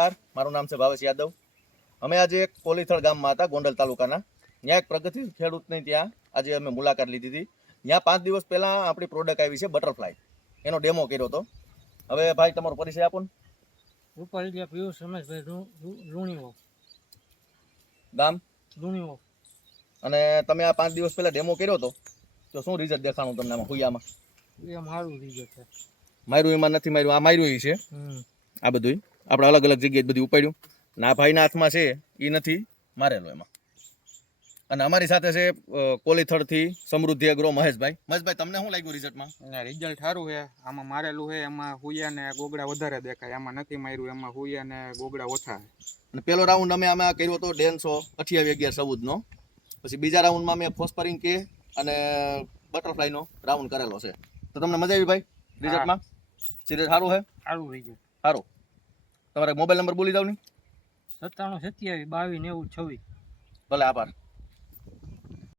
નમસ્કાર. મારું નામ છે ભાવેશ યાદવ. અમે આજે એક કોલીથળ ગામમાં હતા ગોંડલ તાલુકાના. ત્યાં એક પ્રગતિ ખેડૂતની ત્યાં આજે અમે મુલાકાત લીધી હતી. ત્યાં પાંચ દિવસ પહેલાં આપણી પ્રોડક્ટ આવી છે બટરફ્લાય એનો ડેમો કર્યો હતો. હવે ભાઈ તમારો પરિચય આપો ને. પિયુષ રમેશભાઈ ગામ? અને તમે આ પાંચ દિવસ પહેલાં ડેમો કર્યો હતો? તો શું રિઝલ્ટ દેખાણું તમને આમાં હુયામાં? એ મારું રિઝલ્ટ છે. માર્યું એમાં નથી માર્યું આ માર્યું છે? આ બધું આપણે અલગ અલગ જગ્યાએ બધું ઉપાડ્યું. ના ભાઈના હાથમાં છે એ નથી મારેલો એમાં. અને અમારી સાથે છે કોલીથળથી સમૃદ્ધિ અગ્રો મહેશભાઈ. મહેશભાઈ તમને શું લાગ્યું રિઝલ્ટમાં રિઝલ્ટ સારું છે. આમાં મારેલું છે એમાં હુયા ને ગોગડા વધારે દેખાય. આમાં નથી માર્યું એમાં હુયા ને ગોગડા ઓછા અને પેલો રાઉન્ડ અમે આમાં કર્યો હતો ડેનસો અઠ્યાવીસ અગિયાર ચૌદનો પછી બીજા રાઉન્ડમાં મેં ફોસ્ફરિંગ કે અને બટરફ્લાયનો રાઉન્ડ કરેલો છે. તો તમને મજા આવી ભાઈ રિઝલ્ટમાં સિરિયલ સારું છે? સારું રિઝલ્ટ સારું. તમારે મોબાઈલ નંબર બોલી દઉં ને. સત્તાણું સત્યાવીસ બાવીસ નેવું છવ્વીસ. ભલે આભાર.